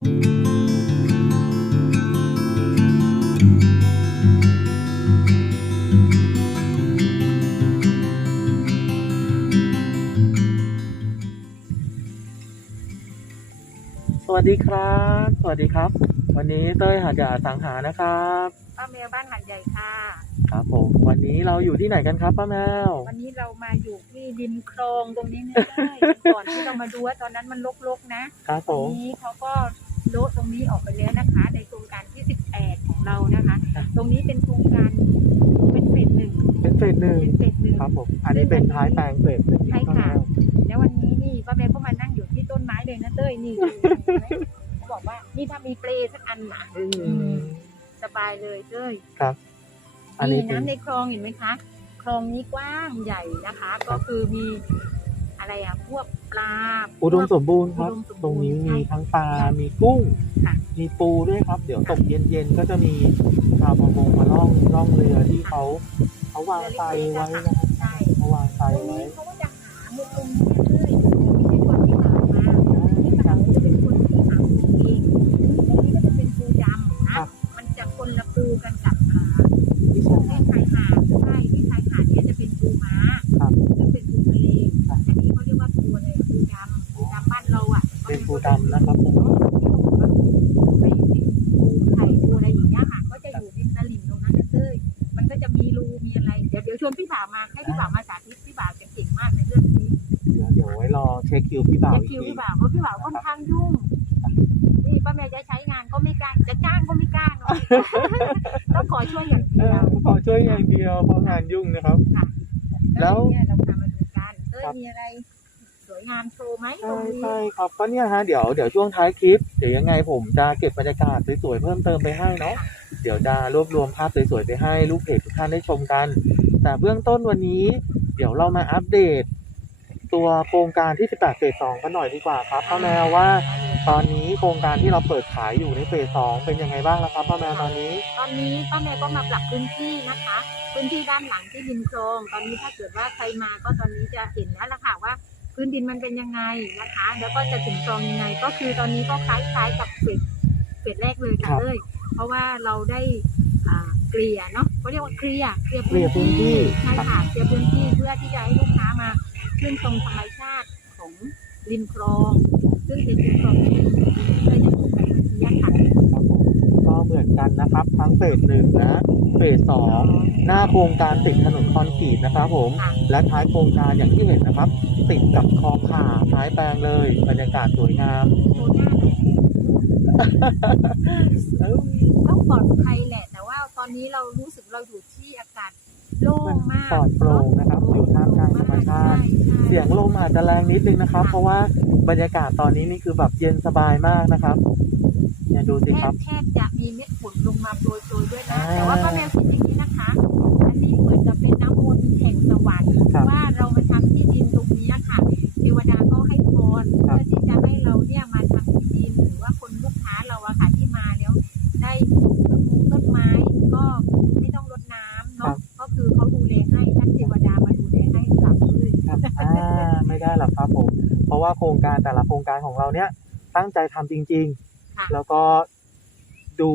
สวัสดีครับ สวัสดีครับ วันนี้เต้ยหาดใหญ่อสังหานะครับป้าแมวบ้านหัดใหญ่ค่ะ ครับผมวันนี้เราอยู่ที่ไหนกันครับป้าแมว วันนี้เรามาอยู่ที่ริมคลองตรงนี้ไม่ได้ก่อนที่เรามาดูว่าตอนนั้นมันรกๆนะครับผตอนมนี้เขาก็ โละตรงนี้ออกไปแล้วนะคะ ในโครงการที่ 18 ของเรานะคะครับตรงนี้เป็นโครงการเป็นเฟสหนึ่งเป็นเฟสหนึ่งเป็นเฟสหนึ่งครับผมอันนี้เป็นท้ายแปลงเฟสหนึ่งใช่ค่ะแล้ววันนี้นี่ป้าแมวก็มานั่งอยู่ที่ต้นไม้เลยนะเต้ยนี่ดูเห็นไหมเขาบอกว่านี่ถ้ามีเปลสักอันนะอืมสบายเลยเต้ยครับอันมีนี้เป็นน้ำในคลองเห็นไหมคะ คลองนี้กว้างใหญ่นะคะ ก็คือมีอะไรอะพวก ปลา อุดมพวกสมบูรณ์ครับ อุดมสมบูรณ์ตรงนี้มีใช่ทั้งปลา มีกุ้ง ค่ะมีปูด้วยครับ เดี๋ยวตกเย็นๆ ก็จะมีชาวประมงมาล่องล่องเรือที่เขาเขาวางไซไว้นะครับใช่ เขาวางไซตรงไว้ นี้เขาก็จะหามุมตรงนี้เลยไม่ เดี๋ยวเดี๋ยวชวนพี่บ่าวมาให้พี่บ่าวมาสาธิตพี่บ่าวจะเก่งมากในเรื่องนี้เดี๋ยวเดี๋ยวไว้รอเช็คคิวพี่บ่าวจะอีกคิวทีพี่บ่าวเพราะพี่บ่าวค่อนข้างยุ่งนี่ป้าแมวจะใช้งานก็ไม่กล้าจะจ้างก็ไม่กล้าเนาะต้องขอช่วยอย่างเอเดียอวขอช่วยอย่างเดียวเพราะงานยุ่งนะครับแล้วเนี่ยเราพามาดูกันเต้ยครับมีอะไรส วยงามโชว์ไหมตรใช่งนี้ใช่ครับก็เนี่ยฮะเดี๋ยวเดี๋ยวช่วงท้ายคลิปเดี๋ยวยังไงผมจะเก็บบรรยากาศสวยๆเพิ่มเติมไปให้เนาะเดี๋ยวจะรวบรวมภาพสวยๆไปให้ลูกเพจทุกท่านได้ชมกัน แต่เบื้องต้นวันนี้ เดี๋ยวเรามาอัปเดต ตัวโครงการที่ 18เฟส2กันหน่อยดีกว่าครับป้าแมวว่า ตอนนี้โครงการที่เราเปิดขายอยู่ในเฟส2เป็นยังไงบ้างแล้วครับป้าแมวตอนนี้ ตอนนี้ป้าแมวก็มาปรับพื้นที่นะคะ พื้นที่ด้านหลังที่ดินโครงตอนนี้ถ้าเกิดว่าใครมาก็ตอนนี้จะเห็นแล้วล่ะค่ะว่า พื้นดินมันเป็นยังไงนะคะ แล้วก็จะถึงคลองยังไง ก็คือตอนนี้ก็คล้ายๆกับเฟสเฟสแรกเลยค่ะครับ เลยเพราะว่าเราได้อ่าเกลี่ยเนาะเขาเรียกว่าเคลียร์เคลียร์เคลียร์พื้นที่ใช่ค่ะเคลียร์พื้นที่เพื่อที่จะให้ลูกค้ามาขึ้นชมธรรมชาติของริมคลอง ซึ่งเป็นริมคลองที่มีเพื่อจะถูกแบบเมื่อกี้ค่ะ ครับผมก็ เหมือนกันนะครับ ทั้งเฟสหนึ่งนะเฟสสองหน้าโครงการติดถนนคอนกรีตนะครับผมค่ะและท้ายโครงการอย่างที่เห็นนะครับ ติดกับคลองข่าท้ายแปลงเลยบรรยากาศสวยงามโชว์หน้าหน่อยต้องปลอดภัยแหละ แต่ว่าตอนนี้เรารู้สึกเราอยู่ที่อากาศโล่งมากปลอดโปร่งนะครับ อยู่ท่ามกลางธรรมชาติใช่ใช่เสียงลมอาจจะแรงนิดนึงนะครับ เพราะว่าบรรยากาศตอนนี้นี่คือแบบเย็นสบายมากนะครับ เนี่ยดูสิแทครับ บแทบจะมีเม็ดฝนลงมาโปรยโปรยๆด้วยนะอ่าแต่ว่าป้าแมวคิดอย่างนี้นะคะอันนี้เหมือนกับเป็นน้ำมนต์แห่งสวรรค์ครับว่าเรามาทำที่ดินตรงนี้ค่ะเทวดาก็ให้พรครับ เพื่อที่จะให้เราเนี่ยมาทำที่ดินหรือว่าคนลูกค้าเราอะค่ะที่มาแล้วได้ปลูกต้นมงต้นไม้ก็ไม่ต้องรดน้ำเนาะก็คือเขาดูแลให้ท่านเทวดามาดูแลให้หลับเลยครับอ่าไม่ได้หรอกครับผม เพราะว่าโครงการแต่ละโครงการของเราเนี่ยตั้งใจทำจริง ค่ะๆแล้วก็ดู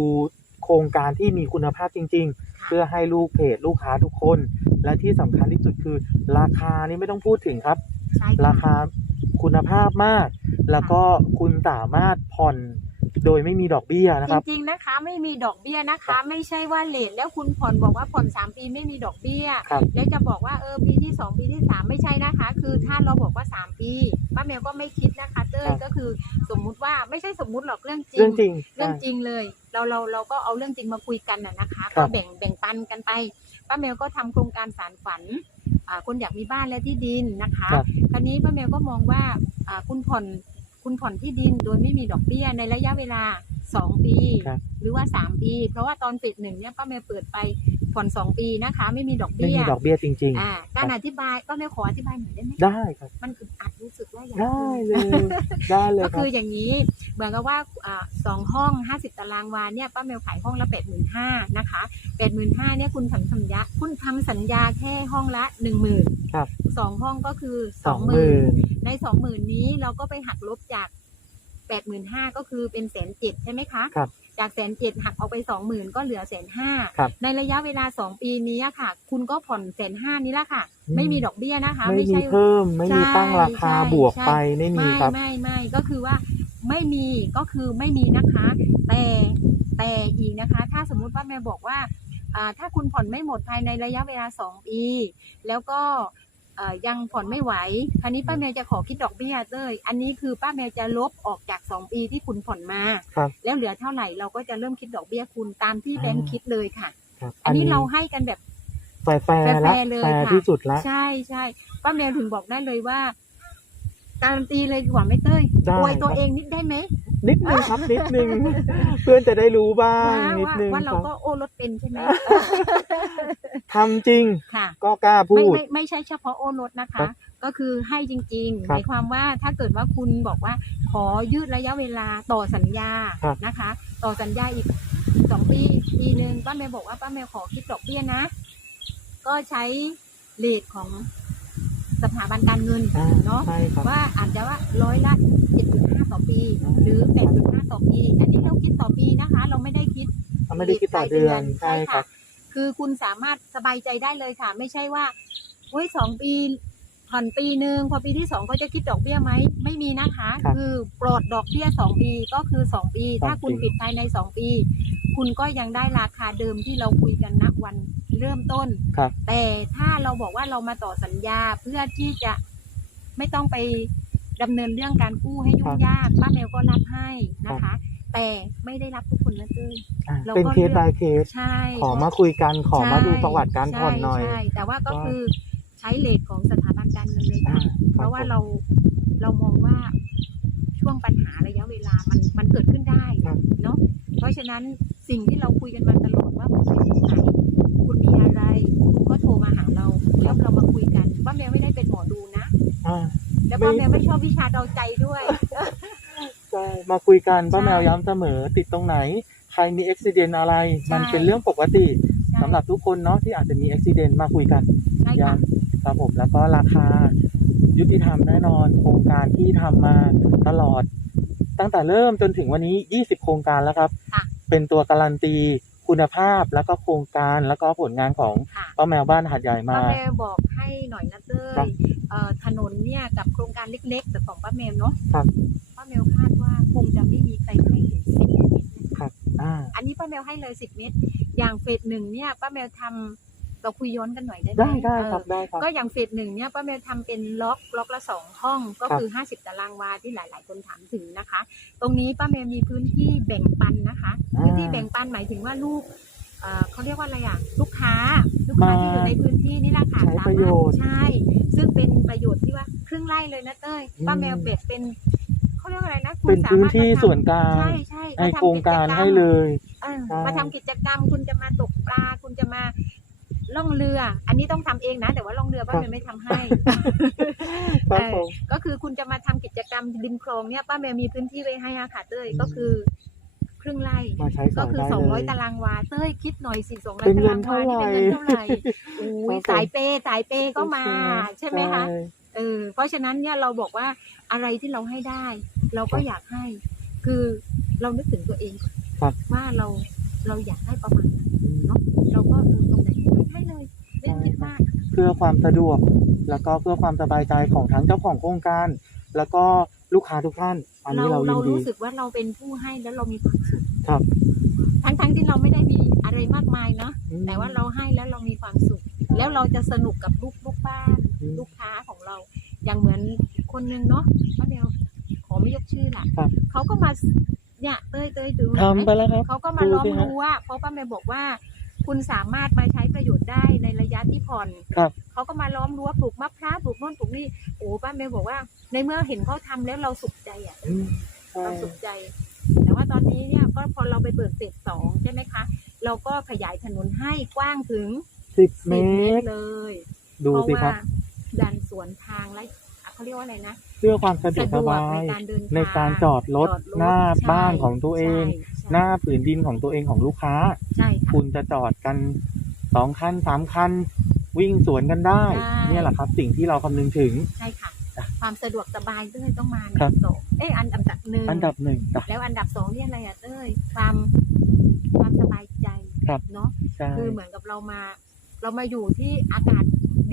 โครงการที่มีคุณภาพจริง ๆ เพื่อให้ลูกเพจลูกค้าทุกคน และที่สำคัญที่สุดคือ ราคานี่ไม่ต้องพูดถึงครับใช่ราค่ะคาคุณภาพมาก แล้วก็คุณสามารถผ่อน โดยไม่มีดอกเบี้ยนะครับ จริงๆนะคะไม่มีดอกเบี้ยนะคะ ไม่ใช่ว่าเลทแล้วคุณผ่อนบอกว่าผ่อนสามปีไม่มีดอกเบี้ย ครับ แล้วจะบอกว่าเออปีที่สองปีที่สามไม่ใช่นะคะ คือถ้าเราบอกว่าสามปีป้าแมวก็ไม่คิดนะคะเต้ยครับ ก็คือสมมุติว่าไม่ใช่สมมุติหรอกเรื่องจริเรื่องจริงเรื่องจริงเลย เราเราเราก็เอาเรื่องจริงมาคุยกันน่ะนะคะครัก็บ แบ่งแบ่งปันกันไปป้าแมวก็ทำโครงการสารฝันอ่าคนอยากมีบ้านและที่ดินนะคะ ครับ คราวนี้ป้าแมวก็มองว่าอ่าคุณผ่อน คุณผ่อนที่ดินโดยไม่มีดอกเบี้ยในระยะเวลาสองปี ครับ หรือว่าสามปี เพราะว่าตอนปิดหนึ่งเนี่ยป้าแมวเปิดไปผ่อนสองปีนะคะ ไม่มีดอกไม่เบี้ยมีดอกเบี้ยจริง อ่าการอธิบายป้าแมวขออธิบายหน่อยได้ไหมๆ ได้ครับ มัน อึดอัดรู้สึกว่าอยากได้คุยเลยได้เลยก็ครัคืบออย่างนี้เหมือนกับว่าอ่าสองห้องห้าสิบตารางวาเนี่ยป้าแมวขายห้องละแปดหมื่นห้านะคะแปดหมื่นห้าเนี่ยคุณทำสัญญาคุณทำสัญญาแค่ห้องละหนึ่งหมื่นครับ สองห้องก็คือสสอองงหหมื่มื่นนในสองหมื่นนี้เราก็ไปหักลบจากแปดหมื่นห้าก็คือเป็นแสนเจ็ดใช่ไหมคะครับ จากแสนเจ็ดหักออกไปสองหมื่นก็เหลือแสนห้าครับในระยะเวลาสองปีนี้อะค่ะ คุณก็ผ่อนแสนห้านี้ละค่ะ อืม ไม่มีดอกเบี้ยนะคะ ไม่มีใช่ เพิ่มไม่มีตั้งราคาใช่บวกใช่ ไปไม่มีไม่ครับ ไม่ไม่ก็คือว่าไม่มีก็คือไม่มีนะคะ แต่แต่อีกนะคะ ถ้าสมมุติว่าแม่บอกว่าอ่าถ้าคุณผ่อนไม่หมดภายในระยะเวลาสองปี แล้วก็เอ่อ ยังผ่อนไม่ไหว คราวนี้ป้าแมวจะขอคิดดอกเบี้ยเต้ยอันนี้คือป้าแมวจะลบออกจากสองปีที่คุณผ่อนมา ครับ แล้วเหลือเท่าไหร่เราก็จะเริ่มคิดดอกเบี้ยคุณตามที่แบงค์คิดเลยค่ะ ครับอันนี้เราให้กันแบบแฟร์แฟร์ละแฟร์เลยแฟร์ค่ะ ที่สุดละ ใช่ใช่ป้าแมวถึงบอกได้เลยว่า การันตีเลยดีกว่าไหม่เต้ยได้ อวยตัวครับเองนิดได้ไหม นิดนึงครับนิดนึง เพื่อนจะได้รู้บ้างว่านิดว่านึงว่าคเรารับก็โอ้รถเป็นใช่ไหมทำจริงค่ะก็กล้าพูไม่ดไม่ไม่ใช่เฉพาะโอ้รถนะครัคะบก็คือให้จริงๆครัหบมายความว่าถ้าเกิดว่าคุณบอกว่า ขอยืดระยะเวลาต่อสัญญาครับนะคะ ต่อสัญญาอีกสองปีปีหนึ่งป้าแมวบอกว่าป้าแมวขอคิดดอกเบี้ยนะ ก็ใช้เลทของ สถาบันการเงินอ่าเนาะใช่ครับ ว่าอาจจะว่าร้อยละเจ็ดจุดห้าต่อปีอืมหรือแปดจุดห้าต่อปี อันนี้เราคิดต่อปีนะคะ เราไม่ได้คิดไม่ได้คิดต่อเดือนใช่ครับ คือคุณสามารถสบายใจได้เลยค่ะ ไม่ใช่ว่าเฮ้ยสองปีผ่อนปีหนึ่งพอปีที่สองก็จะคิดดอกเบี้ยไหมไม่มีนะคะ ครับคือปลอดดอกเบี้ยสองปีก็คือสองปี สองปี ถ้าคุณปิดภายในสองปี คุณก็ยังได้ราคาเดิมที่เราคุยกันณวัน เริ่มต้น ครับ แต่ถ้าเราบอกว่าเรามาต่อสัญญาเพื่อที่จะไม่ต้องไปดำเนินเรื่องการกู้ให้ยุ่งยากป้าแมวก็รับให้นะคะ แต่ไม่ได้รับทุกคนนะเจ้ย อะเราเป็นก็เคสเลือกบายเคส ใช่ ขอมาคุยกันขอมาใช่ดูประวัติการผ่อนหน่อย ใช่ใช่แต่ว่าก็ว่าคือใช้เลทของสถาบันการเงินเลยอ่าค่ะ เพราะว่าคบผมเราเรามองว่าช่วงปัญหาระยะเวลามันมันเกิดขึ้นได้ครับ เนาะเพราะฉะนั้นสิ่งที่เราคุยกันมาตลอดว่า ป้าแมวไม่ชอบวิชาเดาใจด้วยใช่มาคุยกันป้าใช่แมวย้ำเสมอ ติดตรงไหน ใครมีอุบิเหตุอะไรใช่มันเป็นเรื่องปกติใช่สำหรับทุกคนเนาะที่อาจจะมีอุบิเหตุมาคุยกันใช่ค่ะครับผมแล้วก็ราคายุติธรรมแน่นอน โครงการที่ทำมาตลอด ตั้งแต่เริ่มจนถึงวันนี้ 20 โครงการแล้วครับค่ะเป็นตัวการันตีคุณภาพแล้วก็โครงการแล้วก็ผลงานของค่ะป้าแมวบ้านหัดใหญ่มาป้าแมวบอกให้หน่อยนะเต้ครับยเอ่อ ถนนเนี่ยกับโครงการเล็กๆแบบของป้าแมวเนาะครับป้าแมวคาดว่าคงจะไม่มีใครให้ถึงสิบเมตรนะคะครับอ่าอันนี้ป้าแมวให้เลยสิบเมตร อย่างเฟสหนึ่งเนี่ยป้าแมวทำเราคุยย้อนกันหน่อยได้ไหมได้ได้เออครับได้ครับก็อย่างเฟสหนึ่งเนี่ยป้าแมวทำเป็นล็อกล็อกละสองห้องก็ครับคือห้าสิบตารางวาที่หลาย ๆ คนถามถึงนะคะ ตรงนี้ป้าแมวมีพื้นที่แบ่งปันนะคะพื้นที่แบ่งปันหมายถึงว่าลูกเอ่อเขาเรียกว่าอะไรอะลูกค้า ลูกค้าที่อยู่ในพื้นที่นี่แหละค่ะใช้สาประมารโยถชน์ใช่ ซึ่งเป็นประโยชน์ที่ว่าครึ่งไร่เลยนะเต้ยอืมป้าแมวเบ็ดเป็นเขาเรียกว่าอะไรนะคุณเป็นสาพื้นมารถที่มาทำส่วนกลางใช่ใช่ให้มทำโครงการจมให้เลยเออใช่มาทำกิจกรรมคุณจะมาตกปลาคุณจะมาล่องเรือ อันนี้ต้องทำเองนะ แต่ว่าล่องเรือป้าแมวไม่ทำให้ครับเออผมก็คือคุณจะมาทำกิจกรรมริมคลองเนี่ยป้าแมวมีพื้นที่ไว้ให้อะค่ะเต้ยก็คือ ครึ่งไร่มาใช้สก็อยคือได้สองเลร้อยยตารางวาเต้ยคิดหน่อยสิสองร้อเป็ยนตาเงิรานงวาเท่านี่ไหร่เป็นเงินเท่าไหร่อุ้ยครับผมสายเปย์สายเปย์ก็มา ใช่ไหมคะใช่เออเพราะฉะนั้นเนี่ยเราบอกว่าอะไรที่เราให้ได้ เราก็อยากให้ คือเรานึกถึงตัวเองก่อนครับว่าเราเราอยากให้ประมาณไหนเนาะเราก็เออตรงไหนให้เลยไม่ต้องคิดมากเพื่อความสะดวก แล้วก็เพื่อความสบายใจของทั้งเจ้าของโครงการ แล้วก็ลูกค้าทุกท่าน อันนี้เราเรายิเรานดีรู้สึกว่าเราเป็นผู้ให้แล้วเรามีความสุขครับทั้งทั้งที่เราไม่ได้มีอะไรมากมายเนาะอืม แต่ว่าเราให้แล้วเรามีความสุข แล้วเราจะสนุกกับลูกลูกบ้านอืมลูกค้าของเรา อย่างเหมือนคนนึงเนาะป้าเดียวขอไม่ยกชื่อล่ะครับ เขาก็มาเนี่ยเต้ยเต้ยดูเห็นทำไหมไปแล้วครับ เขาก็มาดูล้อมสิฮะรั้วเพราะป้าแมวบอกว่า คุณสามารถมาใช้ประโยชน์ได้ในระยะที่ผ่อนครับ เขาก็มาล้อมรั้วปลูกมะพร้าวปลูกโน่นปลูกนี่โอ้ป้าแมวบอกว่า ในเมื่อเห็นเขาทำแล้วเราสุขใจอะ อืมใช่เราสุขใจ แต่ว่าตอนนี้เนี่ยก็พอเราไปเบิกเฟสสองใช่ไหมคะ เราก็ขยายถนนให้กว้างถึงสิบสิเมบเมตตรรเลยดูเพราะสิว่าครับดันสวนทางและอะเขาเรียกว่าอะไรนะเพื่อความสะดวกสะสดวกบาในยการเดินทางในการจอดรถจอดหน้าใช่บ้านของตัวเองใช่หน้าผืนดินของตัวเองของลูกค้าใช่ ค่ะคุณจะจอดกันสองคันสามคันวิ่งสวนกันได้ใช่เนี่ยแหละครับ สิ่งที่เราคำนึงถึง ใช่ค่ะเพความสะดวกสบายเต้ยต้องมาอันครัดับ บสองเอ้ยอันดับหนึ่งอันดับหนึ่งจ้ะ แล้วอันดับสองเนี่ยอะไรอะเต้ยความความสบายใจครับ เนาะใช่คือเหมือนกับเรามา เรามาอยู่ที่อากาศ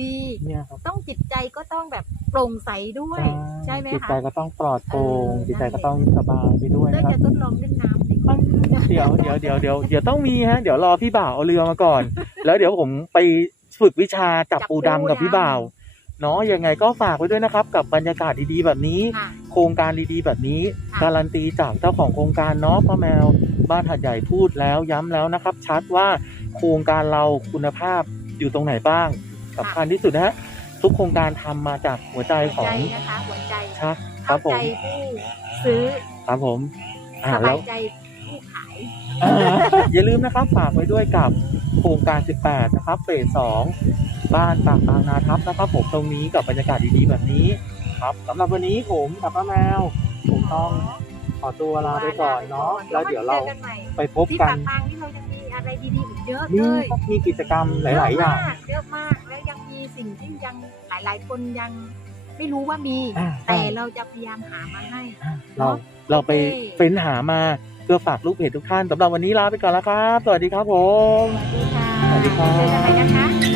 ดี เนี่ยครับต้องจิตใจก็ต้องแบบโปร่งใสด้วย ใช่ไหมจิตคะใจก็ต้องปลอดโปร่งเออจิตใจก็ต้องสบายไปด้วยเต้ยนะครับจะทดลองเล่นน้ำสิ เดี๋ยวเดี๋ยวเดี๋ยวเดี๋ยวเดี๋ยวต้องมีฮะเดี๋ยวรอพี่บ่าวเอาเรือมาก่อน แล้วเดี๋ยวผมไปฝึกวิชาจับปูดำกับพี่บ่าวเนาะยังไงก็ฝากไว้ด้วยนะครับ กับบรรยากาศดีๆแบบนี้ค่ะโครงการดีๆแบบนี้ค่ะการันตีจากเจ้าของโครงการเนาะป้าแมว บ้านหัดใหญ่พูดแล้วย้ำแล้วนะครับ ชัดว่าโครงการเราคุณภาพอยู่ตรงไหนบ้างสำคัญที่สุดนะฮะทุกโครงการทำมาจากหัวใจหัวขอใจงนะคะหัวใจชักคเข้ารับผใจมผู้ซื้อครับผมอ่าสแล้บายวใจผู้ ขายอ่าอย่าลืมนะครับฝากไว้ด้วยกับโครงการ 18 นะครับเฟส2บ้านปากบางนาทับนะครับ ผมตรงนี้กับบรรยากาศดีๆแบบนี้ ครับสำหรับวันนี้ผมกับป้าแมว ผมต้องขอตัวลาไปก่อนเนาะแล้วเดี๋ยวเราจอกันใหม่ไปพบที่กัปานกทางที่เราจะมีอะไรดีๆอีกเยอะมีเลยครับมีกิจกรรมหลาย ๆ อย่างเะมกเยอะมาก แล้วยังมีสิ่งที่ยังหลายๆ คนยังไม่รู้ว่ามี อ่า แต่เราจะพยายามหามาให้ เราเราไปโอเคเฟ้นหามาเพื่อฝากลูกเพจทุกท่านสำหรับวันนี้ลาไปก่อนแล้วครับ สวัสดีครับผม สวัสดีค่ะสวัสดีครับ